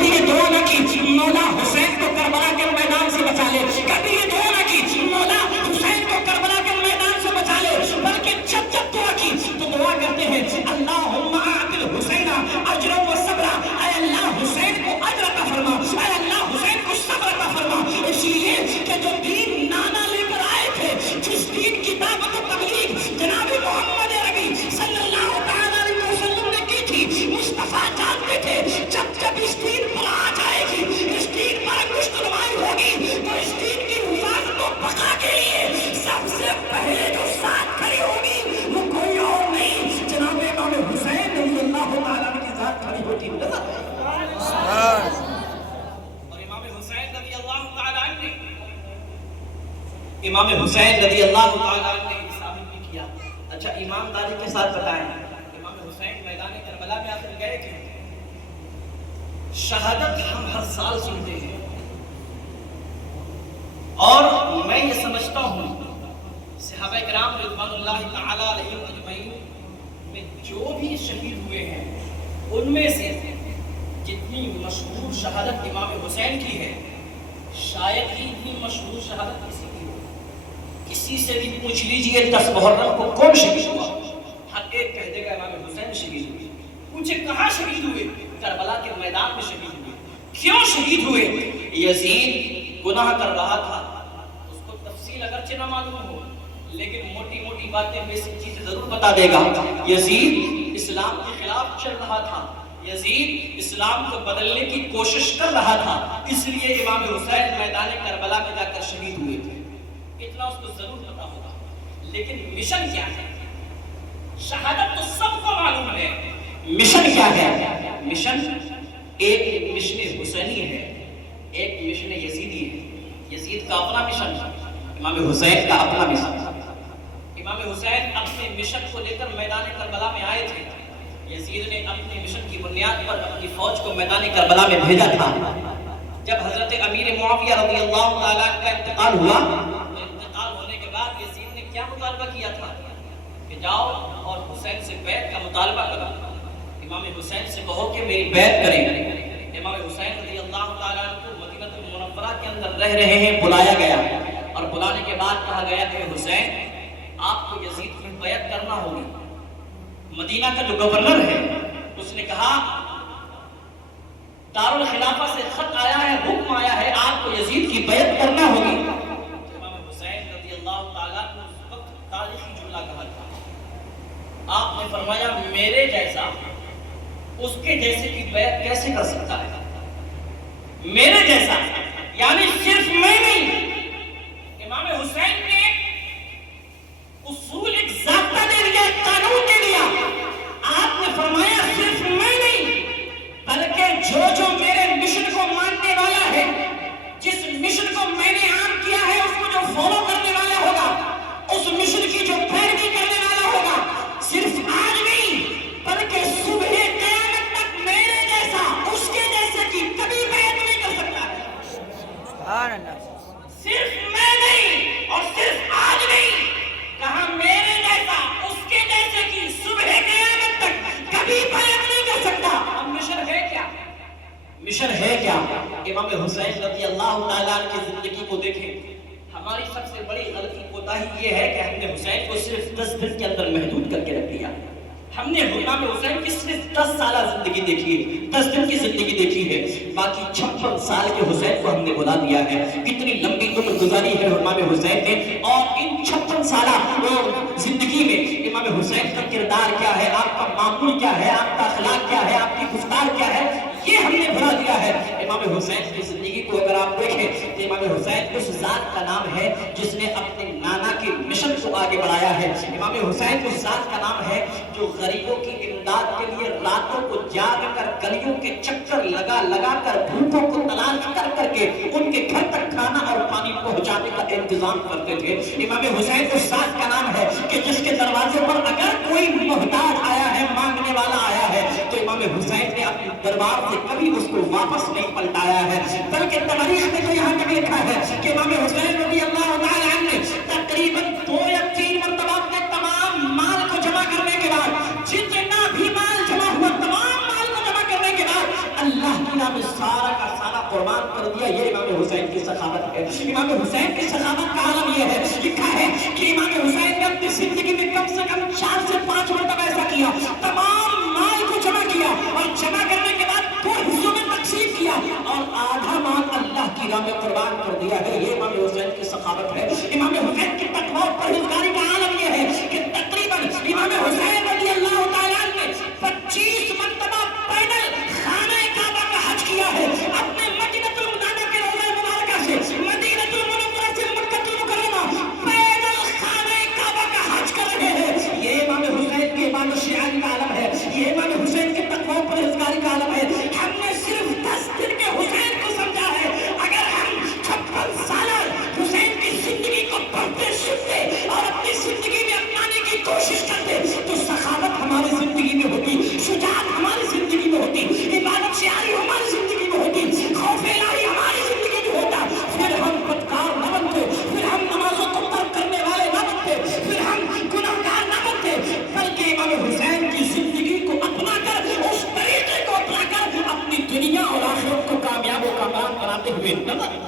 کبھی یہ دعا نہ کی مولا حسین کو کربلا کے میدان سے بچا لے، کبھی یہ دعا نہ کی مولا حسین کو کربلا کے میدان سے بچا لے، بلکہ جب جب دعا کی تو دعا کرتے ہیں اللہم اعط الحسین اجرا و صبرا، اے اللہ حسین کو اجر عطا فرما، اے اللہ حسین کو صبر عطا فرما، اس لیے کہ جو دین نانا لے کر آئے تھے، جس دین کی دعوت و تبلیغ جناب محمد عربی صلی اللہ تعالیٰ علیہ وسلم نے کی تھی، مصطفیٰ جانتے تھے جب جب اس دین پر آ جائے گی، اس دین پر انگشت نمائی ہوگی، تو اس دین کی حفاظت و بقا کے لیے سب سے پہلے جو ساتھ کھڑی ہوگی وہ کوئی اور نہیں، جناب امام حسین رضی اللہ تعالیٰ کی ذات کھڑی ہوتی ہے۔ امام حسین رضی اللہ تعالیٰ عنہ نے ثابت بھی کیا۔ اچھا ایمانداری کے ساتھ بتائیں، امام حسین میدان کربلا میں آخر گئے تھے؟ شہادت ہم ہر سال سنتے ہیں، اور میں یہ سمجھتا ہوں صحابہ کرام رضوان اللہ تعالیٰ علیہم اجمعین میں جو بھی شہید ہوئے ہیں، ان میں سے جتنی مشہور شہادت امام حسین کی ہے، شاید ہی اتنی مشہور شہادت کسی کی ہو۔ کسی سے بھی پوچھ لیجئے 10 محرم کو کون شہید ہوا، ہر ایک کہہ دے گا امام حسین شہید ہوئے۔ پوچھے کہاں شہید ہوئے؟ کربلا کے میدان میں شہید ہوئے۔ کیوں شہید ہوئے؟ یزید گناہ کر رہا تھا، اس کو تفصیل اگرچہ نہ معلوم ہو لیکن موٹی موٹی باتیں بیسک چیزیں ضرور بتا دے گا۔ یزید اسلام کے خلاف چل رہا تھا، یزید اسلام کو بدلنے کی کوشش کر رہا تھا، اس لیے امام حسین میدان کربلا میں جا کر شہید ہوئے تھے۔ اتنا اس کو ضرور پتا ہوگا، لیکن مشن کیا ہے؟ شہادت تو سب کو معلوم ہے، مشن کیا ہے؟ مشن ایک مشن حسینی ہے، ایک مشن یزیدی ہے۔ یزید کا اپنا مشن، امام حسین کا اپنا مشن۔ امام حسین اپنے مشن کو لے کر میدان کربلا میں آئے تھے، یزید نے اپنے مشن کی بنیاد پر اپنی فوج کو میدان کربلا میں بھیجا تھا۔ جب حضرت امیر معاویہ رضی اللہ تعالیٰ کا انتقال ہوا، انتقال ہونے کے بعد یزید نے کیا مطالبہ کیا تھا کہ جاؤ اور حسین سے بیعت کا مطالبہ کرو، امام حسین سے کہو کہ میری بیعت کریں۔ امام حسین رضی اللہ تعالیٰ کو مدینہ المنورہ کے اندر رہ رہے ہیں، بلایا گیا، اور بلانے کے بعد کہا گیا کہ حسین آپ کو یزید کی بیعت کرنا ہوگی۔ مدینہ کا جو گورنر ہے اس نے کہا دارالخلافہ سے خط آیا ہے، حکم آیا ہے، آپ کو یزید کی بیعت کرنا ہوگی۔ امام حسین رضی اللہ تعالیٰ کو اس وقت تاریخی جملہ کہا تھا، آپ نے فرمایا میرے جیسا اس کے جیسے کی بیعت کیسے کر سکتا ہے؟ میرے جیسا یعنی صرف میں نہیں۔ امام حسین نے اصول ایک ضابطہ دے دیا، قانون دے دیا، آپ نے فرمایا صرف میں نہیں بلکہ جو میرے مشن کو ماننے والا ہے، جس مشن کو میں نے عام کیا ہے اس کو جو فالو کرنے والا ہوگا، اس مشن کی جو پیروی کرنے والا ہوگا، صرف آج نہیں بلکہ صبح قیامت تک میرے جیسا اس کے جیسے کی کبھی بیعت نہیں کر سکتا ہے۔ صرف میں نہیں اور صرف آج نہیں، کہا میرے جیسا اس کے جیسے کی صبح قیامت تک کبھی بیعت نہیں کر سکتا۔ اب مشن ہے کیا؟ مشن ہے کیا؟ امام حسین رضی اللہ تعالیٰ کی زندگی کو دیکھیں۔ ہماری سب سے بڑی غلطی کوتاہی یہ ہے کہ ہم نے حسین کو صرف 10 دن کے اندر محدود کر کے رکھ دیا۔ ہم نے امام حسین کی صرف 10 سالہ زندگی دیکھی ہے، 10 دن کی زندگی دیکھی ہے، باقی 56 سال کے حسین کو ہم نے بلا دیا ہے۔ کتنی لمبی عمر گزاری ہے امام حسین نے، اور ان 56 سالہ زندگی میں امام حسین کا کردار کیا ہے، آپ کا معمول کیا ہے، آپ کا اخلاق کیا ہے، آپ کی گفتار کیا ہے، یہ ہم نے بھلا دیا ہے۔ امام حسین کی زندگی کو اگر آپ دیکھیں تو امام حسین اس ذات کا نام ہے جس نے اپنے نانا کے مشن کو آگے بڑھایا ہے۔ امام حسین اس ذات کا نام ہے جو غریبوں کی امداد کے لیے راتوں کو جاگ کر گلیوں کے چکر لگا لگا کر بھوکوں کو تلاش کر کر کے ان کے گھر تک کھانا اور پانی پہنچانے کا انتظام کرتے تھے۔ امام حسین اس ذات کا نام ہے کہ جس کے دروازے پر اگر کوئی محتاج آیا ہے، مانگنے والا آیا ہے، تو امام حسین نے اپنے دربار سے کبھی اس کو واپس نہیں پلٹایا ہے، بلکہ تاریخ میں تو یہاں تک لکھا ہے کہ امام حسین رضی اللہ تعالیٰ عنہ نے تقریباً 2 یا 3 مرتبہ اپنے تمام مال کو جمع کرنے کے بعد، جتنا بھی مال جمع ہوا تمام مال کو جمع کرنے کے بعد اللہ کی راہ میں قربان کر دیا. یہ امام حسین کی سخاوت ہے. امام حسین کی سخاوت کا عالم یہ ہے. لکھا ہے کہ امام حسین نے اپنی زندگی میں کم سے کم 4 سے 5 مرتبہ ایسا کیا. تمام مال کو جمع کیا اور جمع کرنے کے بعد 2 حصوں میں تقسیم کیا اور آدھا مال اللہ کی راہ میں قربان کر دیا ہے. یہ امام حسین کی سخاوت ہے. امام حسین کی تقویٰ اور پرہیزگاری کا عالم یہ ہے کہ تقریباً امام حسین رضی اللہ تعالیٰ نے 25 مرتبہ پیدل خانہ کعبہ کا حج کیا ہے. اپنے مدینہ المنورہ کے روضہ مبارکہ سے مدینہ المنورہ سے مکہ المکرمہ پیدل خانہ کعبہ کا حج کر رہے ہیں. یہ امام حسین کے ایمان و شعائر کا عالم ہے. یہ امام حسین کے تقویٰ و پرہیزگاری کا عالم ہے. ہم نے صرف 10 دن کے حسین کو سمجھا ہے. اگر ہم 56 سالہ حسین کی زندگی کو پڑھتے سنتے اور اپنی زندگی میں اپنانے کی کوشش کرتے تو سخاوت ہماری زندگی میں ہوتی, شجاعت ہماری زندگی میں ہوتی, عبادت شعاری ہماری زندگی میں ہوتی, خوف الہی ہماری زندگی میں ہوتا. پھر ہم بدکار نہ بنتے, پھر ہم نمازوں کو ترک کرنے والے نہ بنتے, پھر ہم گناہگار نہ بنتے, بلکہ امام حسین کی زندگی کو اپنا کر, اس طریقے کو اپنا کر اپنی دنیا اور آخرت کو کامیاب و کامیاب بناتے ہوئے نظر.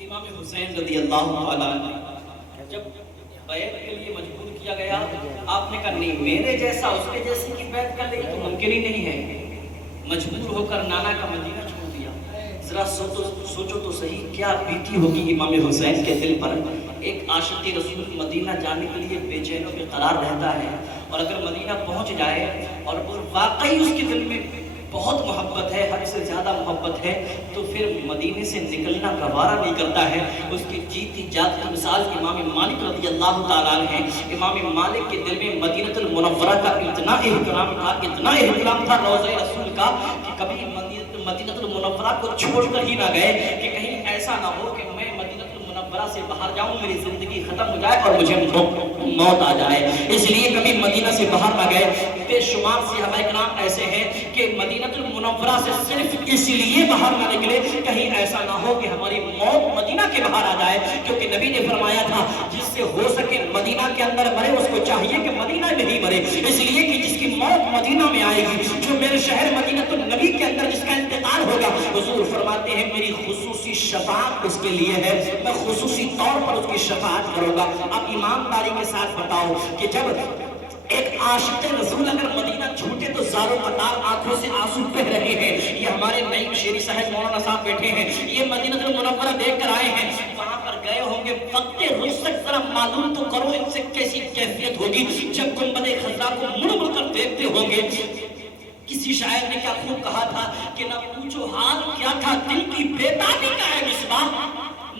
امام حسین رضی اللہ عنہ جب بیعت کے لیے مجبور کیا گیا, آپ نے کہا نہیں, میرے جیسا اس کے جیسے کی بیعت کر لے تو ممکن ہی نہیں ہے. مجبور ہو کر نانا کا مدینہ چھوڑ دیا. ذرا سوچو تو صحیح کیا بیتی ہوگی امام حسین کے دل پر. ایک عاشق رسول مدینہ جانے کے لیے بے چین و بے قرار رہتا ہے, اور اگر مدینہ پہنچ جائے اور واقعی اس کے دل میں بہت محبت ہے, حد سے زیادہ محبت ہے, تو پھر مدینے سے نکلنا گوارا نہیں کرتا ہے. اس کی جیتی جاتی مثال امام مالک رضی اللہ تعالیٰ عنہ ہیں. امام مالک کے دل میں مدینہ المنورہ کا اتنا احترام تھا, اتنا احترام تھا روضہ رسول کا, کہ کبھی مدینہ المنورہ کو چھوڑ کر ہی نہ گئے کہ کہیں ایسا نہ ہو کہ میں مدینہ المنورہ سے باہر جاؤں, میری زندگی ختم ہو جائے اور مجھے موت آ جائے. اس لیے کبھی مدینہ سے باہر نہ گئے. بے شمار صحابہ کرام ایسے ہیں کہ مدینہ المنورہ سے صرف اس لیے باہر نہ نکلے کہیں ایسا نہ ہو کہ ہماری موت مدینہ کے باہر آ جائے, کیونکہ نبی نے فرمایا تھا جس سے ہو سکے مدینہ کے اندر مرے اس کو چاہیے کہ مدینہ میں ہی مرے. اس لیے کہ جس کی موت مدینہ میں آئے گی, جو میرے شہر مدینہ النبی کے اندر جس کا انتقال ہوگا, حضور فرماتے ہیں میری خصوصی شفاعت اس کے لیے ہے, میں خصوصی طور پر اس کی شفاعت کروں گا. اب ایمانداری کے ساتھ بتاؤ کہ جب ایک عاشق رسول اگر مدینہ چھوٹے تو زاروں قطار آنکھوں سے آنسو بہہ رہے ہیں. یہ ہمارے نئی شیری صاحب مولانا صاحب بیٹھے ہیں, یہ مدینہ المنورہ دیکھ کر آئے ہیں, وہاں پر گئے ہوں گے. وقت رخصت ذرا معلوم تو کرو ان سے کیسی کیفیت ہوگی جب گنبد خضرا کو مڑ مڑ کر دیکھتے ہوں گے. کسی شاعر نے کیا خوب کہا تھا کہ نہ پوچھو حال کیا تھا دل کی بیتابی کا اے مصباح,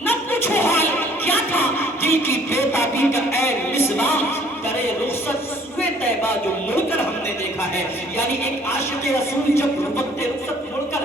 نہ پوچھو حال کیا تھا دل کی بیتابی کا اے مصباح, درے رخصت سوئے طیبہ جو مڑ کر ہم نے دیکھا ہے. یعنی ایک عاشق رسول جب وقت رخصت مڑ کر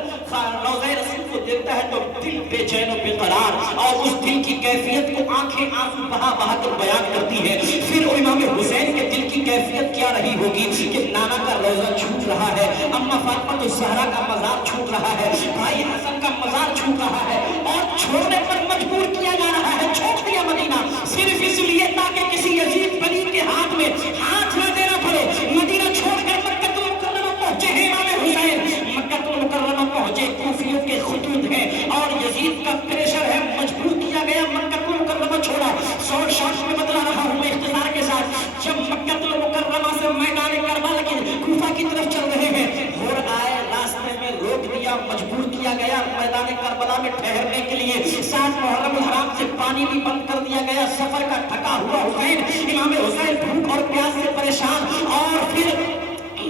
روضہ رسول کو دیکھتا ہے تو دل بے چین و بے قرار, اور اس دل کی کیفیت کو آنکھیں آنسو بہا بہا کر بیان کرتی ہے. پھر امام حسین کے دل کی کیفیت کیا رہی ہوگی کہ نانا کا روضہ چھوٹ رہا ہے, اماں فاطمہ الزہرا کا مزار چھوٹ رہا ہے, بھائی حسن کا مزار چھوٹ رہا ہے, اور چھوڑنے پر مجبور کیا جا رہا ہے. چھوڑ دیا مدینہ صرف اس لیے تاکہ کسی یزید بلی کے ہاتھ میں ہاتھ نہ دینا پڑے. مدینہ چھوڑ کر مکہ المکرمہ پہنچے ہیں امام حسین. مکہ المکرمہ پہنچے, کوفیوں کے خطوط ہیں اور یزید کا پریشر ہے, مجبور کیا گیا, مکہ المکرمہ چھوڑا. شارٹ شارٹ میں بتلا رہا ہوں میں اختصار کے ساتھ. جب مکہ المکرمہ سے میدان کربلا کی کوفہ کی طرف چل رہے ہیں, ہور آئے راستے میں روک دیا, مجبور کیا گیا میدان کربلا میں ٹھہرنے کے لیے. 7 محرم الحرام سے پانی بھی بند کر دیا گیا. سفر کا تھکا ہوا حسین, امام حسین بھوک اور پیاس سے پریشان, اور پھر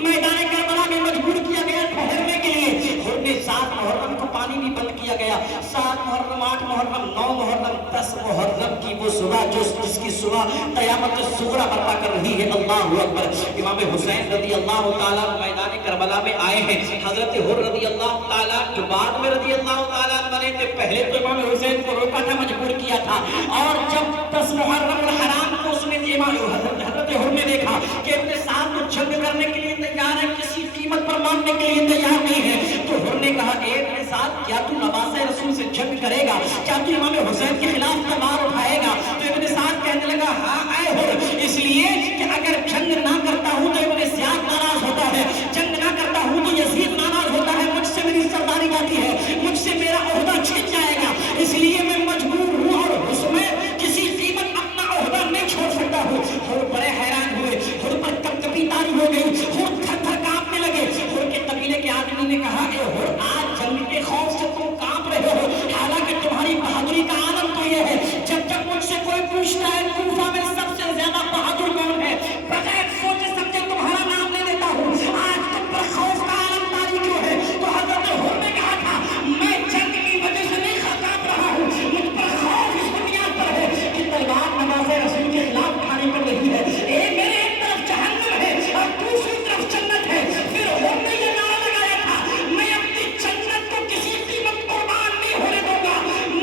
میدان کربلا میں مجبور کیا گیا ٹھہرنے کے لیے. 7 محرم کو پانی بھی بند کیا گیا. 7 محرم, 8 محرم, 9 محرم, 10 محرم کی وہ صبح جس کی صبح قیامت الصغریٰ برپا کر رہی ہے. اللہ اکبر. امام حسین رضی اللہ تعالیٰ میدان کربلا میں آئے ہیں. حضرت حر رضی اللہ تعالیٰ جو بعد میں رضی اللہ تعالیٰ بنے تھے, پہلے تو امام حسین کو روکا تھا, مجبور کیا تھا, اور جب 10 محرم الحرام کو اس نے حضرت حضرت حر نے دیکھا کہ اپنے ساتھ تو جنگ کرنے کے لیے تیار ہے، کسی قیمت پر ماننے کے لیے تیار نہیں ہے، تو حر نے کہا اے اپنے ساتھ کیا تو نواسۂ رسول سے جنگ کرے گا؟ کیا تو امام حسین کے خلاف تلوار اٹھائے گا؟ تو ابن سعد کہنے لگا ہاں اے حر، اس لیے کہ اگر جنگ نہ کرتا ہوں تو ابن سعد ناراض ہوتا ہے، جنگ نہ کرتا ہوں تو یزید ناراض ہوتا ہے، مجھ سے میری سرداری جاتی ہے، مجھ سے میرا عہدہ چھن جائے گا، اس لیے میں مجبور ہوں اور اس میں کسی قیمت اپنا عہدہ نہیں چھوڑ سکتا ہوں۔ حر بڑے حیران ہوئے، حر پر کپ کپی تاری ہو گئی، حر تھر تھر کانپنے لگے۔ حر کے قبیلے کے آدمی نے کہا اے حر، آج جنگ کے خوف سے تم کانپ رہے ہو، حالانکہ تمہاری بہادری کا عالم تو یہ ہے، جب جب مجھ سے کوئی پوچھتا ہے کوفہ میں سب سے زیادہ بہادر کون ہے، بغیر سوچے سمجھے تمہارا نام لے دیتا ہوں، آج تم پر خوف کا عالم تاری کیوں ہے؟ تو حضرت حر نے کہا تھا میں جنگ کی وجہ سے نہیں کانپ رہا ہوں، مجھ پر خوف اس بنیاد پر ہے کہ تلوار نواسۂ رسول کے خلاف اٹھانی پڑ رہی ہے، اے میرے ایک طرف جہنم ہے اور دوسری طرف جنت ہے۔ پھر حر نے یہ نعرہ لگایا تھا میں اپنی جنت کو کسی قیمت قربان نہیں ہونے دوں گا،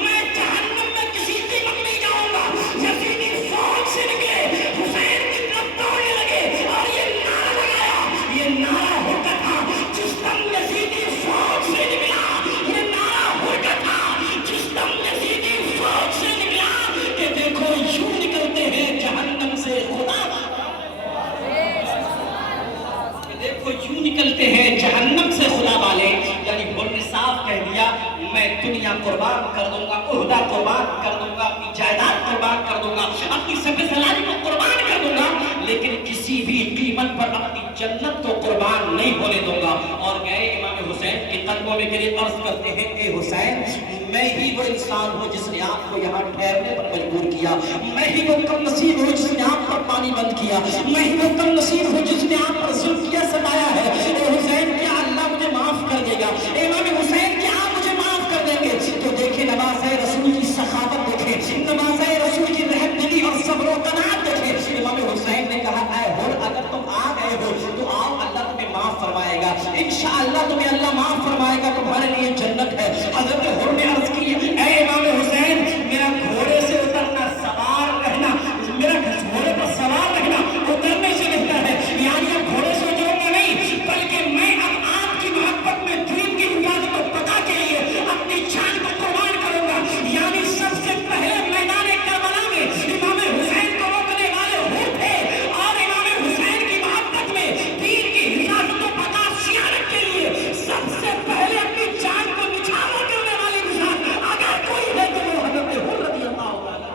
میں جہنم میں کسی قیمت نہیں جاؤں گا۔ یزیدی فوج سے نکلے، حسین کی طرف دوڑنے لگے اور یہ نعرہ لگایا، یہ نعرہ حر کا تھا جس دم یزیدی فوج سے نکلا، یہ نعرہ حر کا تھا جس دم یزیدی فوج سے نکلا کہ دیکھو یوں نکلتے ہیں جہنم سے خدا، دیکھو یوں نکلتے ہیں جہنم سے خدا والے۔ یعنی حر نے صاف کہہ دیا میں دنیا قربان کر دوں گا، عہدہ قربان کر دوں گا، اپنی جائیداد قربان کر دوں گا، اپنی سب سلاری کو قربان کر دوں گا، لیکن کسی بھی قیمت پر اپنی جنت کو قربان نہیں ہونے دوں گا۔ اور گئے امام حسین کے قدموں میں گرے، عرض کرتے ہیں اے حسین میں ہی وہ انسان ہوں جس نے آپ کو یہاں ٹھہرنے پر مجبور کیا، میں ہی وہ کم نصیب ہوں جس نے آپ پر پانی بند کیا، میں ہی وہ کم نصیب ہوں جس نے آپ پر ظلم کیا ستایا ہے۔ اے حسین کیا اللہ مجھے معاف کر دے گا؟ اے امام حسین کیا آپ مجھے معاف کر دیں گے؟ تو دیکھیں نواسۂ رسول کی سخاوت دیکھیں، نواسۂ رسول کی رحم دلی اور صبر و قناعت دیکھیں۔ امام حسین نے کہا اے حر اگر تم آ گئے ہو تو آؤ، اللہ تمہیں معاف فرمائے گا، انشاءاللہ تمہیں اللہ معاف فرمائے گا، تمہارے لیے جنت ہے۔ حضرت حر نے عرض کی اے امام حسین میرا گھوڑے سے اترنا سوار رہنا، میرا گھوڑے پر سوار رہنا اترنے سے بہتر ہے، یعنی اب گھوڑے سے اتروں گا نہیں بلکہ میں اب آپ کی محبت میں دین کی حفاظت و بقا کے لیے اپنی جان کو قربان کروں گا۔ یعنی سب سے پہلے میدان کربلا میں امام حسین کو روکنے والے حر تھے، اور امام حسین کی محبت میں دین کی حفاظت و بقا سیاحت کے لیے سب سے پہلے اپنی جان کو نچھاور کرنے والی انسان اگر کوئی ہے تو وہ حضرت حر رضی اللہ تعالیٰ،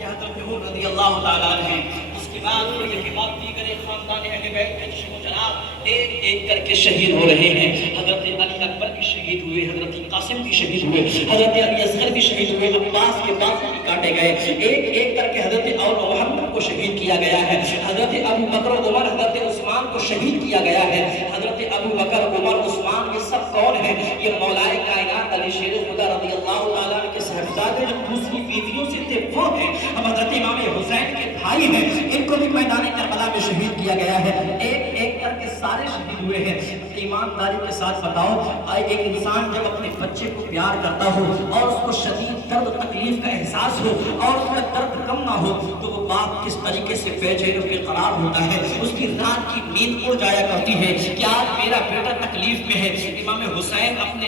یہ حضرت حر رضی اللہ تعالیٰ ہے۔ اس کے بعد یہ بات دیگر خاندان اہل بیت کے شیخ و جناب ایک ایک کر کے شہید ہو رہے ہیں۔ حضرت علی اکبر بھی شہید ہوئے، حضرت قاسم بھی شہید ہوئے، حضرت علی اصغر بھی شہید ہوئے، عباس کے بازو بھی کاٹے گئے، ایک ایک کر کے حضرت اور محمد کو شہید کیا گیا ہے، حضرت ابو بکر عمر حضرت عثمان کو شہید کیا گیا ہے۔ حضرت ابو بکر عمر عثمان یہ سب کون ہیں؟ یہ مولائے کائنات علی شیر خدا رضی اللہ تعالیٰ کے صاحبزادے جو دوسری بیویوں سے تھے وہ ہیں، ہم حضرت امام حسین کے بھائی ہیں، ان کو بھی میدان کربلا میں شہید کیا گیا ہے۔ ایک ایک کر کے سارے شہید ہوئے ہیں۔ ایمانداری کے ساتھ بتاؤ ایک انسان جب اپنے بچے کو پیار کرتا ہو اور اس کو شدید درد تکلیف کا احساس ہو اور اس میں درد کم نہ ہو تو وہ باپ کس طریقے سے بے چین و بے قرار ہوتا ہے، اس کی رات کی نیند اڑ جایا کرتی ہے کہ آج میرا بیٹا تکلیف میں ہے۔ امام حسین اپنے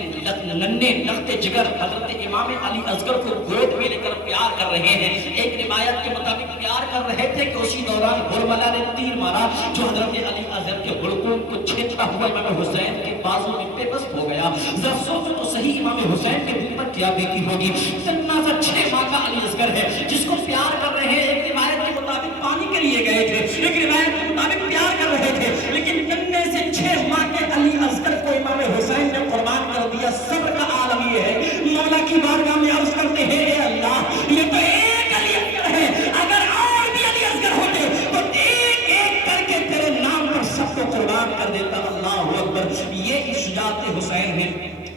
ننھے لخت جگر حضرت امام علی اصغر کو گود میں لے کر پیار کر رہے ہیں۔ ایک روایت کے مطابق پیار کر رہے تھے کہ اسی دوران حرملہ نے تیر مارا جو حضرت علی اصغر کے حلقوم کو چھیدتا ہوا امام حسین کے بازو میں بے بس ہو گیا۔ ذرا سوچو تو صحیح امام حسین کے دل پر کیا بیتی ہوگی۔ اتنا سا 6 ماہ کا علی اصغر ہے جس کو پیار کر رہے ہیں، ایک روایت کے مطابق پانی کے لیے گئے تھے، ایک روایت کے مطابق پیار کر رہے تھے، لیکن ننھے سے 6 ماہ کے علی اصغر کو امام حسین نے قربان کر دیا۔ صبر کا عالم یہ ہے، مولا کی بارگاہ میں عرض کرتے ہیں اے اللہ یہ تو ایک علی اصغر ہے، اگر اور بھی علی اصغر ہوتے تو ایک ایک کر کے تیرے نام پر سب کو قربان کر دیتا۔ اللہ اکبر، یہ شجاعت حسین ہے،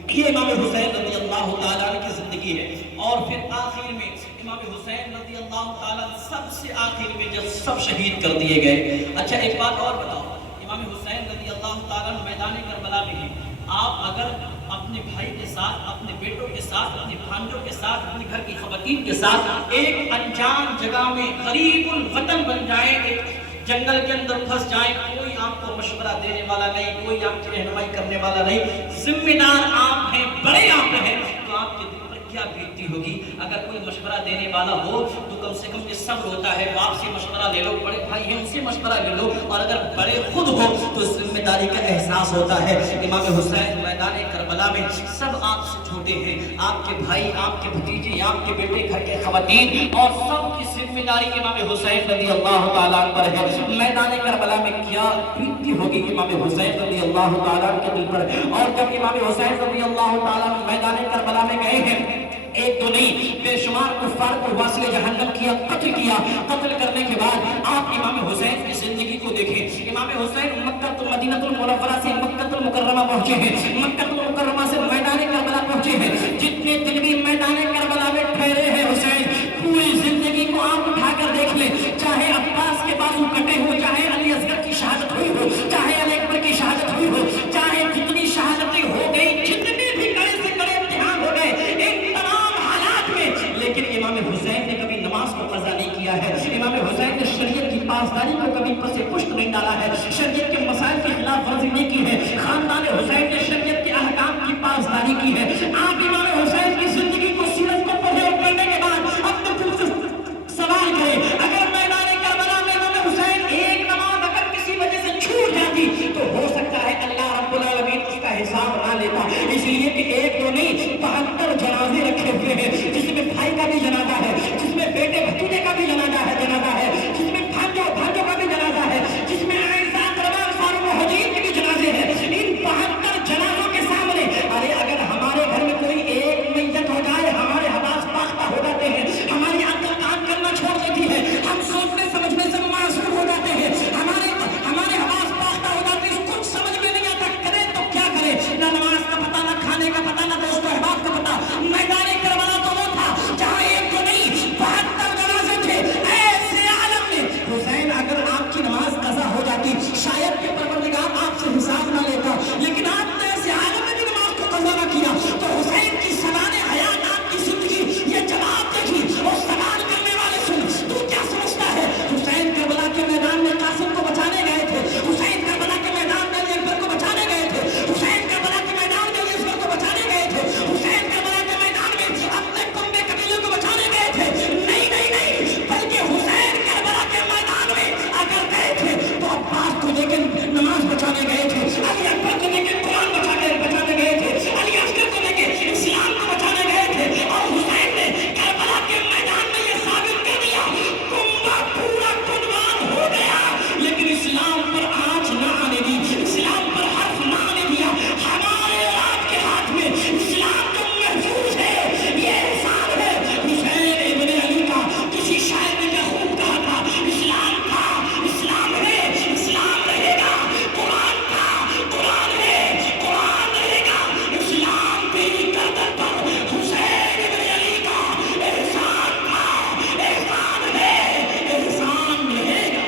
یہ امام حسین رضی اللہ تعالیٰ کی زندگی ہے۔ اور پھر آخر میں امام حسین رضی اللہ تعالیٰ سب سے آخر میں جب سب شہید کر دیے گئے۔ اچھا ایک بات اور بتاؤ، امام حسین رضی اللہ تعالیٰ میدان کربلا میں ہیں، آپ اگر اپنے بھائی کے ساتھ ساتھ، اپنے بیٹوں کے ساتھ، اپنے بھانجوں کے ساتھ، اپنے گھر کی خواتین کے ساتھ ایک انجان جگہ میں غریب الوطن بن جائیں، ایک جنگل کے اندر پھنس جائیں، کوئی آپ کو مشورہ دینے والا نہیں، کوئی آپ کی رہنمائی کرنے والا نہیں، ذمہ دار آپ ہیں، بڑے آپ ہیں، تو آپ کے دل پر کیا بیتتی ہوگی؟ اگر کوئی مشورہ دینے والا ہو تو کم سے کم یہ صبر ہوتا ہے، باپ سے مشورہ لے لو، بڑے بھائی ہیں ان سے مشورہ لے لو، اور اگر بڑے خود ہو تو ذمہ داری کا احساس ہوتا ہے۔ امام حسین میدان کربلا میں سب آپ سے چھوٹے ہیں، آپ کے بھائی، آپ کے بھتیجے، آپ کے بیٹے، گھر کے خواتین، اور سب کی ذمہ داری امام حسین رضی اللہ تعالیٰ پر ہے۔ میدان کربلا میں کیا بیتتی ہوگی امام حسین رضی اللہ تعالیٰ کے دل پر؟ اور جب امام حسین رضی اللہ تعالیٰ میدان کربلا میں گئے ہیں، ایک تو نہیں بے شمار کفار کو واصل جہنم کیا، قتل کیا، قتل کرنے کے بعد آپ امام حسین کی زندگی کو دیکھیں۔ امام حسین مکہ مدینہ المنورہ سے مکہ المکرمہ پہنچے ہیں، مکہ المکرمہ سے میدان کربلا پہنچے ہیں، جتنے دن بھی میدان کربلا میں ٹھہرے ہیں حسین، پوری زندگی کو آپ اٹھا کر دیکھ لیں، چاہے عباس کے بازو کٹے ہو، چاہے علی اصغر کی شہادت ہوئی ہو، چاہے علی اکبر کی شہادت ہوئی ہو، چاہے جتنی شہادتیں ہو گئی، جتنے بھی کڑے سے کڑے امتحان ہو گئے، ان تمام حالات میں، لیکن امام حسین نے کبھی نماز کو قضا نہیں کیا ہے، امام حسین نے شریعت کی پاسداری کو کبھی پس پشت نہیں ڈالا ہے، شریعت کے مسائل کی خلاف ورزی نہیں کی ہے، خاندان حسین نے شریعت کے احکام کی پاسداری کی ہے۔ آپ امام حسین کی زندگی کو سیرت کو پڑھنے اور پڑھنے کے بعد اپنے دل سے سوال کریں، اگر میدان کربلا میں امام حسین ایک نماز اگر کسی وجہ سے چھوٹ جاتی تو ہو سکتا ہے اللہ رب العالمین اس کا حساب نہ لیتا، اس لیے کہ ایک تو نہیں 72 جنازے رکھے ہوئے ہیں، جس میں بھائی کا بھی جنازہ ہے، جس میں بیٹے بھتیجے کا بھی جنازہ ہے، جس میں بھانجوں کا بھی جنازہ ہے، جس میں عائشہ تمام سارے مہاجرین کے بھی جنازے ہیں۔ ان 72 جنازوں کے سامنے ارے اگر ہمارے گھر میں کوئی ایک میت ہو جائے، ہمارے حواس پاختہ ہو جاتے ہیں، ہماری عقل کام کرنا چھوڑ دیتی ہے، ہم سوچنے سمجھنے سے معذور ہو جاتے ہیں، ہمارے حواس پاختہ ہو جاتے ہیں، کچھ سمجھ میں نہیں آتا، کرے تو کیا کرے؟ نہ نماز کا پتہ، نہ کھانے کا پتہ، نہ دوست و احباب کا پتہ۔ میدان کربلا تو وہ تھا جہاں ایک کو نہیں 72 جنازے تھے۔ ایسے عالم میں حسین اگر آپ کی نماز قضا ہو جاتی شاید کہ پروردگار آپ سے حساب نہ لیتا، لیکن آپ نے ایسے عالم میں بھی نماز کو قضا نہ کیا، تو حسین کی سوال حیات آپ کی زندگی یہ جواب دیکھی، اور سوال کرنے والے سن، تو کیا سمجھتا ہے؟ حسین کربلا کے میدان میں قاسم کو بچانے گئے تھے، حسین کربلا کے میدان میں علی اکبر کو بچانے گئے تھے، حسین کربلا کے میدان میں علی اصغر کو بچانے گئے تھے، حسین کربلا کے میدان میں اپنے قوم قبیلے کو بچانے گئے تھے، نہیں نہیں نہیں، بلکہ حسین کربلا کے میدان میں اگر گئے تھے تو عباس کو لے کے نماز بچانے گئے تھے، علی اکبر کو لے کے قرآن بچانے گئے تھے، علی اصغر کو لے کے اسلام کو بچانے گئے تھے، اور حسین نے کربلا کے میدان میں یہ ثابت کر دیا کنبہ پورا قربان ہو گیا، لیکن اسلام پر آنچ نہ آنے دی، اسلام پر حرف نہ آنے دیا۔ ہمارے اور آپ کے ہاتھ میں اسلام جو محفوظ ہے یہ احسان ہے حسین ابن علی کا۔ کسی شاعر نے کیا خوب کہا تھا، اسلام تھا، اسلام ہے، اسلام رہے گا، قرآن تھا، قرآن ہے، قرآن رہے گا، اسلام تیری گردن پر حسین ابن علی کا احسان تھا، احسان ہے، احسان رہے گا۔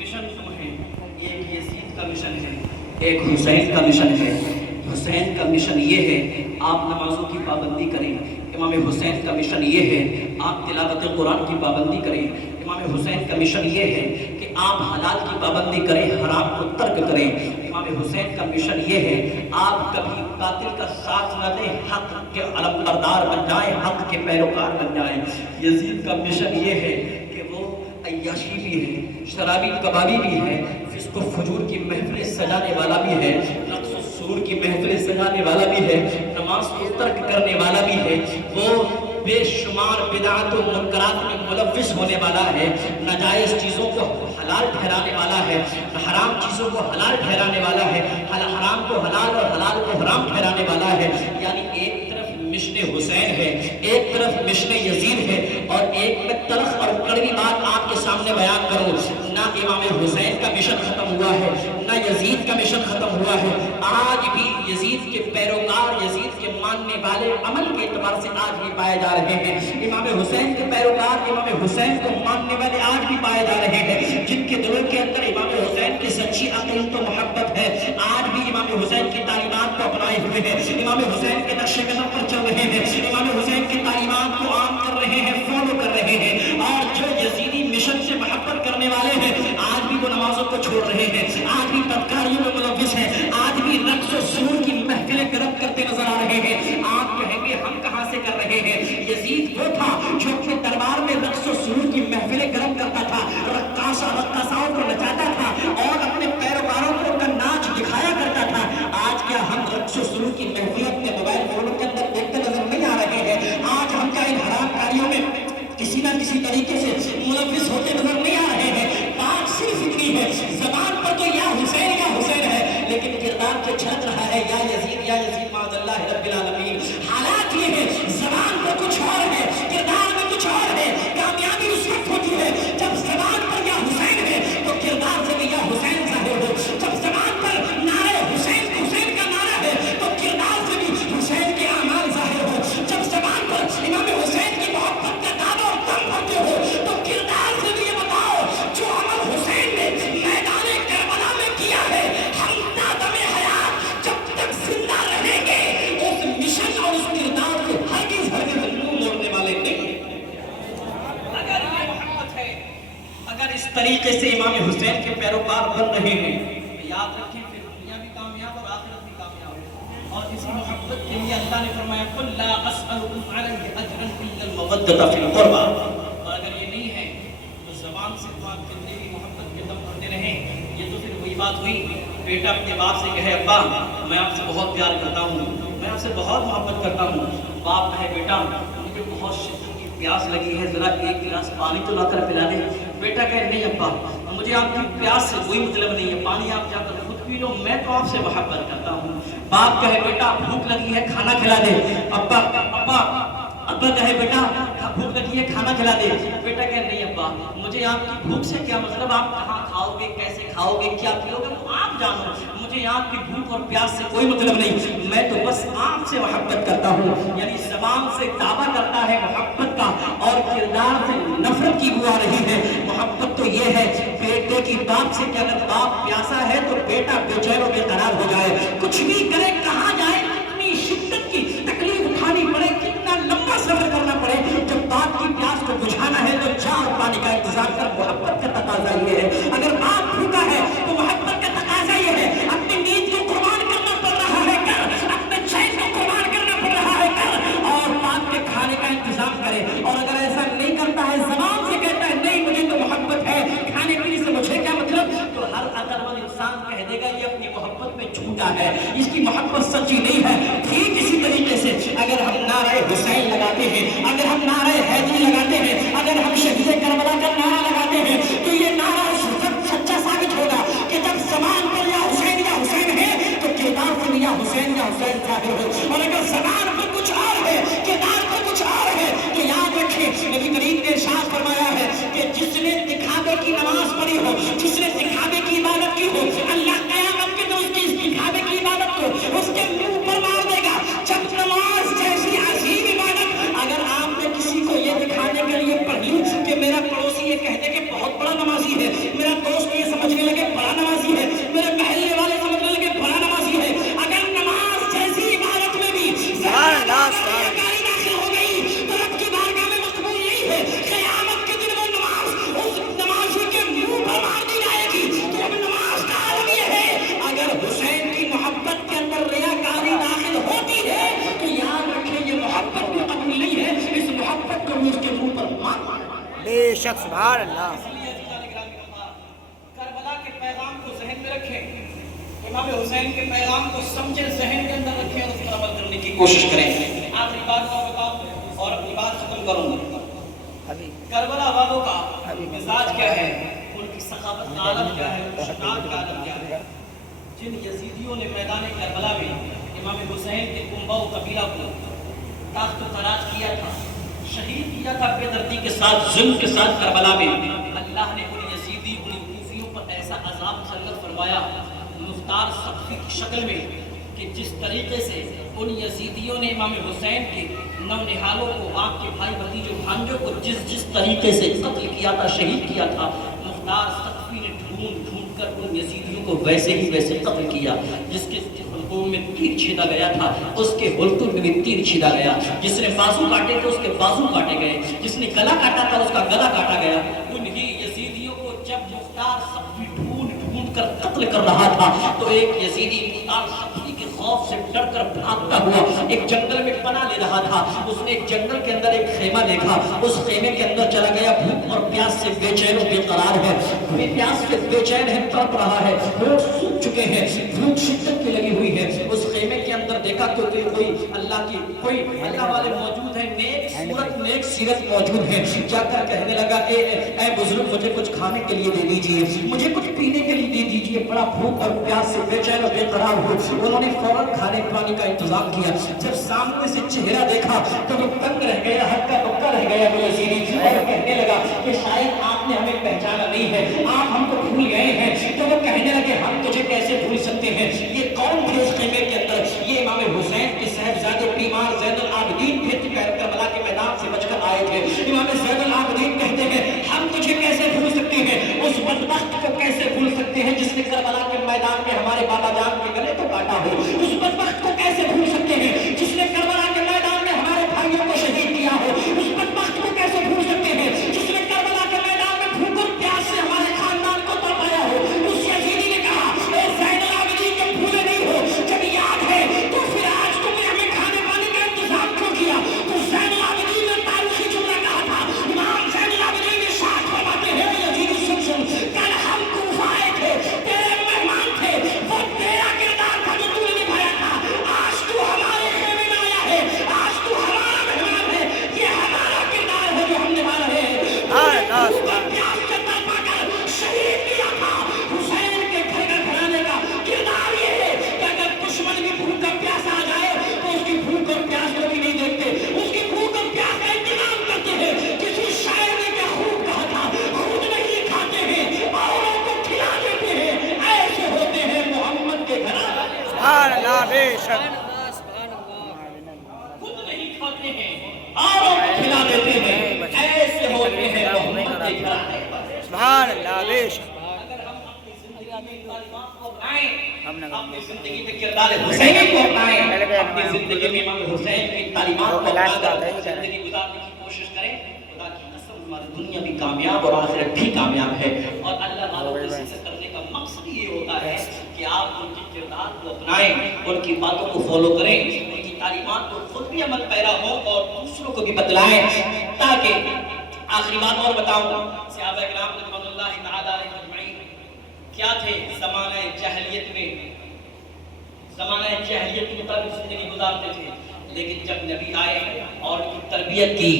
مشن تو ہے، ایک یزید کا مشن ہے، ایک حسین کا مشن ہے۔ حسین کا مشن یہ ہے آپ نمازوں کی پابندی کریں، امام حسین کا مشن یہ ہے آپ تلاوت قرآن کی پابندی کریں، امام حسین کا مشن یہ ہے کہ آپ حلال کی پابندی کریں، حرام کو ترک کریں، امام حسین کا مشن یہ ہے آپ کبھی قاتل کا ساتھ نہ دیں، حق کے علم بردار بن جائیں، حق کے پیروکار بن جائیں۔ یزید کا مشن یہ ہے کہ وہ عیاشی بھی ہے، شرابی کبابی بھی ہے، فسق و فجور کی محفلیں سجانے والا بھی ہے، رقص و سرور کی محفلیں سجانے والا بھی ہے، نماز کو ترک کرنے والا بھی ہے، وہ بے شمار بدعات و منکرات میں ملوث ہونے والا ہے، ناجائز چیزوں کو حلال ٹھہرانے والا ہے، حرام چیزوں کو حلال ٹھہرانے والا ہے، حرام کو حلال اور حلال کو حرام ٹھہرانے والا ہے۔ یعنی ایک طرف مشن حسین ہے، ایک طرف مشن یزید ہے، اور ایک میں تلخ اور کڑوی بات آپ کے سامنے بیان کروں، نہ امام حسین کا مشن ختم ہوا ہے، نہ یزید کا کا مشن ختم ہوا ہے، آج بھی یزید کے پیروکار، یزید کے ماننے والے عمل کے اعتبار سے آج بھی پائے جا رہے ہیں۔ امام حسین کے پیروکار، امام حسین کو ماننے والے آج بھی پائے جا رہے ہیں، جن کے دلوں کے اندر امام حسین کی سچی عقیدت و محبت ہے، آج بھی امام حسین کی تعلیمات کو اپنائے ہوئے ہیں، امام حسین کے نقش قدم پر چل رہے ہیں، امام حسین کی تعلیمات کو عام کر رہے ہیں، فالو کر رہے ہیں۔ اور جو یزیدی مشن سے محبت کرنے والے ہیں، آج بھی وہ نمازوں کو چھوڑ رہے ہیں، آج بھی بدکاریوں میں ملوث ہیں، آج بھی رقص و سرور کی محفلیں گرم کرتے نظر آ رہے ہیں۔ آپ کہیں گے ہم کہاں سے کر رہے ہیں؟ یزید وہ تھا جو اپنے دربار میں رقص و سرور کی محفلیں گرم کرتا تھا، رقاصاؤں کو نچاتا تھا اور اپنے پیروکاروں کو ان کا ناچ دکھایا کرتا تھا۔ آج کیا ہم رقص و سرور کی محفلیں اپنے موبائل فونوں کے اندر دیکھتے نظر نہیں آ رہے ہیں؟ آج ہم کیا ان حرام کاریوں میں کسی نہ کسی طریقے سے ملوث ہوتے نظر نہیں آ رہے ہیں؟ بات صرف اتنی ہے، زبان پر تو یا حسین ہے، لیکن کردار جو چھلک رہا ہے یا یزید معاذ اللہ رب العالمین۔ حالات یہ ہے، زبان پر کچھ اور ہے، کردار میں کچھ اور ہے۔ کامیابی اس وقت ہوتی ہے جب زبان پر یا حسین ہے تو کردار سے بھی یا حسین ظاہر ہو۔ جب زبان پر نعرہ حسین کا نعرہ ہے تو کردار سے بھی حسین کے اعمال ظاہر ہو۔ جب زبان پر امام حسین کی محبت کا دعویٰ اور دم بھرتے ہو تو کردار سے بھی یہ بتاؤ جو عمل حسین نے میدان کربلا میں کیا ہے، ہم دم حیات جب تک زندہ رہیں گے اس مشن اور اس کردار سے ہرگز منہ موڑنے والے نہیں۔ اگر یہ محبت ہے، اگر اس طریقے سے امام حسین کے پیروکار بن رہے ہیں تو یاد رکھیں پھر دنیا بھی کامیاب اور آخرت بھی کامیاب۔ اور اسی محبت کے لیے اللہ نے فرمایا قُلْ لَا أَسْأَلُكُمْ عَلَيْهِ أَجْرًا إِلَّا الْمَوَدَّةَ فِي الْقُرْبَى۔ اور اگر یہ نہیں ہے تو زبان سے تو آپ کتنی بھی محبت کے دم بھرتے رہیں، یہ تو پھر وہی بات ہوئی بیٹا اپنے باپ سے کہے ابا میں آپ سے بہت پیار کرتا ہوں، میں آپ سے بہت محبت کرتا ہوں۔ باپ کہے بیٹا مجھے بہت شدت کی پیاس لگی ہے، ذرا ایک گلاس پانی تو لا کر پلا دے۔ بیٹا کہے نہیں ابا مجھے آپ کی پیاس سے کوئی مطلب نہیں ہے، پانی آپ جا کر خود پی لو، میں تو آپ سے محبت کرتا ہوں۔ باپ کہے بیٹا بھوک لگی ہے کھانا کھلا دے۔ ابا کہے بیٹا بھوک لگی ہے کھانا کھلا دے۔ بیٹا کہے نہیں ابا مجھے آپ کی بھوک سے کیا مطلب، آپ کہاں کھاؤ گے، کیسے کھاؤ گے، کیا پیو گے وہ آپ جانو، مجھے آپ کی بھوک اور پیاس سے کوئی مطلب نہیں، میں تو بس آپ سے محبت کرتا ہوں۔ یعنی زبان سے دعویٰ کرتا ہے محبت کا اور کردار سے نفرت کی بو آ رہی ہے۔ محبت تو یہ ہے بیٹے کی باپ سے کہ اگر باپ پیاسا ہے تو بیٹا بے چین و بے قرار ہو جائے، کچھ بھی کرے کہاں جائے، کتنی شدت کی تکلیف اٹھانی پڑے، کتنا لمبا سفر کرنا پڑے، جب باپ کی پیاس کو بجھانا ہے تو چار پانی کا انتظام کر۔ محبت کا تقاضا یہ ہے، اگر باپ بھوکا ہے تو محبت کا تقاضا یہ ہے اپنی نیند کو قربان کرنا پڑ رہا ہے کر، اپنے چین کو قربان کرنا پڑ رہا ہے کر، اور باپ کے کھانے کا انتظام کرے۔ اور اگر ایسا نہیں کرتا ہے، زبان سے کہتا ہے نہیں مجھے تو محبت ہے، کھانے پینے سے مجھے کیا مطلب، تو ہر عقل مند انسان کہہ دے گا یہ اپنی محبت میں جھوٹا ہے، اس کی محبت سچی نہیں ہے۔ ٹھیک اسی طریقے سے اگر ہم نعرہ حسین لگاتے ہیں، اگر ہم نعرہ حیدری لگاتے ہیں، اگر ہم شہید کربلا کا نعرہ لگاتے ہیں تو یہ نعرہ سچا ثابت ہوگا کہ جب زبان پر یا حسین ہے تو کردار پر یا حسین ظاہر ہو۔ اور اگر زبان پر کچھ اور ہے، کردار پر کچھ اور ہے تو یاد رکھیں نبی کریم نے ارشاد فرمایا ہے کہ جس نے دکھاوے کی نماز پڑھی ہو، جس نے دکھاوے کی عبادت کی ہو، اللہ قیامت کے دن اس کی اس دکھاوے کی عبادت کو اس کے منہ پر مار دے گا۔ جب نماز جیسی عظیم عبادت اگر آپ نے کسی کو یہ دکھانے کے لیے پڑھی کہ میرا پڑوسی یہ کہہ دے کہ بہت بڑا نمازی ہے، میرا دوست یہ سمجھنے لگے بڑا نمازی ہے، میرے محلے والے سمجھنے لگے بڑا نمازی ہے، اگر نماز جیسی عبادت میں بھی ریاکاری داخل ہو گئی تو رب کی بارگاہ میں مقبول نہیں ہے۔ قیامت کے دن وہ نماز اس نمازی کے منہ پر مار دی جائے گی۔ تو اب نماز کا عالم یہ ہے اگر حسین کی محبت کے اندر ریاکاری داخل ہوتی ہے تو یاد رکھیں یہ محبت بھی قبول نہیں ہے، اس محبت کو اس کے منہ پر مار۔ بے شک سبحان اللہ۔ اس لیے کربلا کے پیغام کو ذہن میں رکھیں، امام حسین کے پیغام کو سمجھے، ذہن کے اندر رکھیں اور اس پر عمل کرنے کی کوشش کریں۔ آخری بات کو بتاؤں اور اپنی بات ختم کروں گا۔ کربلا والوں کا مزاج کیا ہے، ان کی سخاوت کا عالم کیا ہے، ان کی شجاعت کا عالم کیا ہے۔ جن یزیدیوں نے میدان کربلا میں امام حسین کے کنبہ و قبیلہ کو تاخت و تاراج کیا تھا، شہید کیا تھا بے دردی کے ساتھ، ظلم کے ساتھ کربلا میں، اللہ نے ان یزیدی ان کوفیوں پر ایسا عذاب مسلط فرمایا، مختار سقفی کی شکل میں کہ جس طریقے سے ان یزیدیوں نے امام حسین کے نونہالوں کو، آپ کے بھائی بھتیجوں بھانجوں کو جس طریقے سے قتل کیا تھا، شہید کیا تھا، مختار سقفی نے ڈھونڈ کر ان یزیدیوں کو ویسے ہی ویسے قتل کیا. جس کے حلقوں میں تیر چھیدا گیا تھا اس کے حلقوں میں بھی تیر چھیدا گیا. جس نے بازو کاٹے تھے اس کے بازو کاٹے گئے. جس نے گلا کاٹا تھا اس کا گلا کاٹا گیا. انہی یزیدیوں کو جب مختار سقفی ڈھونڈ کر قتل کر رہا تھا تو ایک یزیدی مختار سقفی کے خوف سے ڈر کر بھاگتا ہوا ایک جنگل میں پناہ لے رہا تھا. اس نے ایک جنگل کے اندر ایک خیمہ دیکھا. اس خیمے کے اندر چلا گیا. بھوک اور پیاس سے بے چین و بے قرار ہے. پیاس سے بے چین ہے، تڑپ رہا ہے. ہونٹ سوکھ چکے ہیں، بھوک شدت کی لگی ہوئی ہے. اس خیمے کے اندر دیکھا تو کوئی اللہ والے موجود ہیں، نیک سیرت موجود ہیں. جا کر کہنے لگا کہ اے بزرگ مجھے کچھ کھانے کے لیے دے دیجیے، مجھے کچھ پینے کے لیے دے دیجیے. بڑا بھوک اور پیاس سے بے چین و بے قرار ہو. انہوں نے فوراً کھانے پانی کا انتظام کیا. جب سامنے سے چہرہ دیکھا تو وہ تنگ رہ گیا، ہکا بکا رہ گیا وہ یزیدی، اور کہنے لگا کہ شاید آپ نے ہمیں پہچانا نہیں ہے، آپ ہم کو بھول گئے ہیں. تو وہ کہنے لگے ہم تجھے کیسے بھول سکتے ہیں. یہ کون تھے اس خیمے کے اندر؟ یہ امام حسین کے صاحبزادے بیمار زین العابدین تھے، کربلا کے میدان سے بچ کر آئے تھے. امام زین العابدین کہتے ہیں ہم تجھے کیسے بھول سکتے ہیں، اس بدبخت کو کیسے بھول سکتے ہیں جس نے کربلا کے میدان میں ہمارے بابا جان کے گلے کو کاٹا ہو. اس بدبخت کو کیسے بھول سکتے ہیں جس نے کربلا کے میدان میں ہمارے بھائیوں کو شہید کیا ہو. اس بدبخت کو کیسے بھول سکتے ہیں جس نے کربلا کے میدان میں بھوک اور پیاس سے ہمارے خاندان کو تڑپایا ہو. اس یزیدی نے کہا اے زین العابدین تم بھولے نہیں ہو، جب یاد ہے تو پھر آج تم نے ہمیں کھانے پانے کا انتظام کیوں کیا. تو زین العابدین نے تاریخی جملہ کہا تھا. امام زین العابدین نے شاد فرماتے ہیں یزیدی سن کل ہم کوفہ آئے تھے، تیرے مہمان تھے، وہ تیرا کردار تھا جو تو نے نبھایا تھا. آج تو ہمارے خیمے میں آیا ہے، آج تو ہمارا مہمان ہے. یہ ہمارا کردار ہے جو ہم نبھا رہے ہیں. پیاس سے تڑپا کر شہید کیا تھا. حسین کے گھرانے کا کردار یہ ہے کہ اگر دشمن کی بھوک اور پیاس آ جائے تو اس کی بھوک اور پیاس کو بھی نہیں دیکھتے، اس کی بھوک اور پیاس کا انتظام کرتے ہیں. کسی شاعر نے کیا خوب کہا تھا، خود نہیں کھاتے ہیں اوروں کو کھلا دیتے ہیں، ایسے ہوتے ہیں محمد کے گھرانے. سبحان اللہ، بے شک. خود نہیں کھاتے ہیں اوروں کو کھلا دیتے ہیں، ایسے ہوتے ہیں محمد کے گھرانے. سبحان اللہ، بے شک. اگر ہم اپنی زندگی میں تعلیمات کو اپنائیں، ہم نے اپنی زندگی میں کردار حسینی کو اپنائیں، اپنی زندگی میں امام حسین کی تعلیمات کو اپنا کر زندگی گزارنے کی کوشش کریں. خدا کی قسم ہماری دنیا بھی کامیاب اور آخرت بھی کامیاب ہے. اور اللہ والوں کو سیکھ کرنے کا مقصد یہ ہوتا ہے کہ آپ ان کے کردار کو اپنائیں، ان کی باتوں کو فالو کریں، ان کی تعلیمات کو خود بھی عمل پیرا ہو اور دوسروں کو بھی بتلائیں. تاکہ آخری بات اور بتاؤں، صحابہ کرام رضوان اللہ تعالی علیہم اجمعین کیا تھے زمانہ جاہلیت میں مطابق زندگی گزارتے تھے. لیکن جب نبی آئے اور ان کی تربیت کی،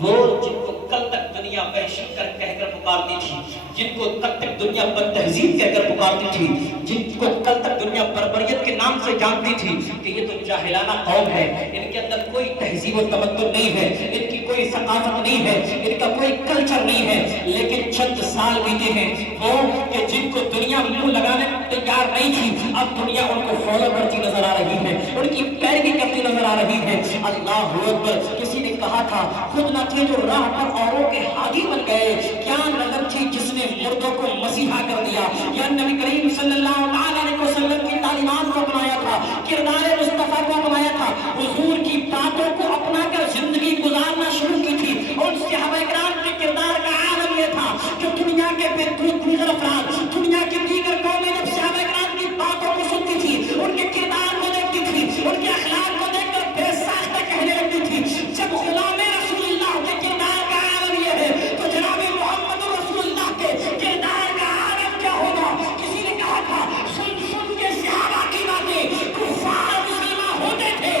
وہ جن کو کل تک دنیا وحشی کہہ کر پکارتی تھی، جن کو کل تک دنیا بد تہذیب کہہ کر پکارتی تھی، جن کو کل تک دنیا بربریت کے نام سے جانتی تھی کہ یہ تو جاہلانہ قوم ہے، ان کے اندر کوئی تہذیب و تمدن نہیں ہے، ان کی کوئی ثقافت نہیں ہے، ان کا کوئی کلچر نہیں ہے. لیکن چند سال بیتے ہیں وہ کہ جن کو دنیا منہ لگانے تیار نہیں تھی، اب دنیا ان کو فالو کرتی نظر آ رہی ہے، ان کی پیروی کرتی نظر آ رہی ہے. اللہ اکبر. کسی نے کہا تھا خود نہ تھے جو راہ پر اوروں کے ہادی بن گئے، کیا نظر تھی جس نے مردوں کو مسیحا کر دیا. یا نبی کریم صلی اللہ علیہ وسلم کی تعلیمات کو اپنایا تھا، کردار مصطفیٰ کو اپنایا تھا، حضور کی باتوں کو اپنا کر زندگی گزارنا شروع کی تھی. اور صحابہ کرام کے کردار کا عالم یہ تھا کہ دنیا کے بے دیگر افراد، دنیا کی دیگر قومیں جب صحابہ کرام کی باتوں کو سنتی تھی، ان کے کردار کو دیکھتی تھی، ان کے اخلاق کو دیکھ کر بے ساختہ کہنے لگتی تھی. جب غلام رسول اللہ کے کردار کا عالم یہ ہے تو جناب محمد رسول اللہ کے کردار کا عالم کیا ہوگا. کسی نے کہا تھا سن کے صحابہ کی باتیں کفار مسلمہ ہوتے تھے،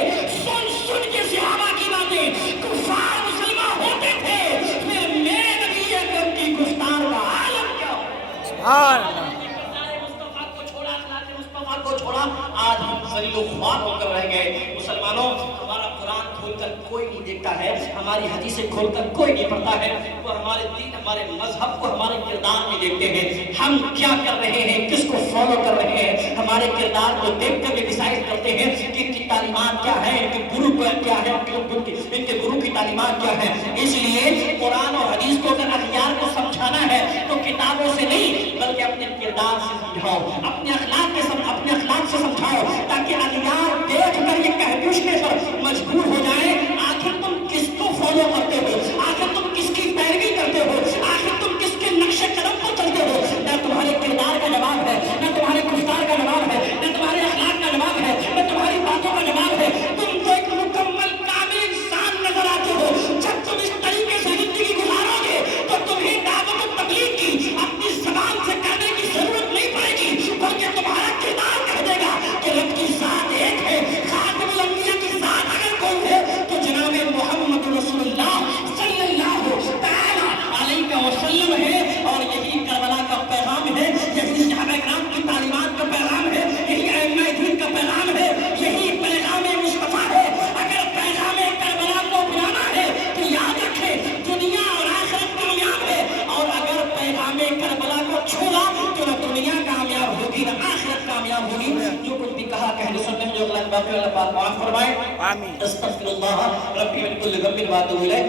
سن کے صحابہ کی باتیں کفار مسلمہ ہوتے تھے، پھر میرے نبی ہے ان کی گفتار کا عالم کیا ہوگا. سبحان اللہ. کو چھوڑا آج ہم ذلیل و خوار ہو کر رہ گئے. مسلمانوں، ہمارا قرآن کھول کر کوئی نہیں دیکھتا ہے، ہماری حدیثیں کھول کر کوئی نہیں پڑھتا ہے. وہ ہمارے دین، ہمارے مذہب کو ہمارے کردار میں دیکھتے ہیں. ہم کیا کر رہے ہیں، کس کو فالو کر رہے ہیں، ہمارے تمہارے کردار کو دیکھ کر یہ ڈیسائیڈ کرتے ہیں کہ ان کی تعلیمات کیا ہے، ان کے گرو کیا ہے، ان کے گرو کی تعلیمات کیا ہے۔ اس لیے قرآن اور حدیث کو اگر اغیار کو سمجھانا ہے تو کتابوں سے نہیں بلکہ اپنے کردار سے سمجھاؤ، اپنے اخلاق سے سمجھاؤ، تاکہ اغیار دیکھ کر یہ کہنے پر مجبور ہو جائیں آخر تم کس کو فالو کرتے ہو، آخر تم کس کی پیروی کرتے ہو، آخر تم کس کے نقش قدم پر چلتے ہو۔ نہ تمہارے کردار کا جواب ہے، نہ تمہارے گفتار کا جواب ہے، نہ تمہارے اخلاق کا جواب ہے، نہ تمہاری باتوں کا جواب ہے۔ تم تو ایک مکمل کامل انسان نظر آتے ہو۔ جب تم اس طریقے سے زندگی گزارو گے تو تمہیں دعوت و تبلیغ کی اپنی زبان سے کرنے کی ضرورت نہیں پڑے گی، بلکہ تمہارا کردار کہہ دے گا کہ رب کی ذات ایک ہے، خاتم الانبیاء کی ذات اگر کوئی ہے تو جناب محمد رسول اللہ صلی اللہ تعالی علیہ وسلم ہے۔ اور یہی کربلا کا پیغام ہے، یہی صحابہ کرام کی تعلیمات کا پیغام ہے، یہی ائمہ دین کا پیغام ہے، یہی پیغام مصطفیٰ ہے۔ اگر پیغام کربلا کو اپنانا ہے تو یاد رکھیں دنیا اور آخرت کامیاب ہے، اور اگر پیغام کربلا کو چھوڑا تو نہ دنیا کامیاب ہوگی نہ آخرت کامیاب ہوگی۔ جو کچھ بھی کہا کہنے سننے میں جو غلط بات ہے اللہ پاک معاف فرمائے۔ آمین۔ استغفر اللہ ربی من کل ذنب و اتوب الیہ۔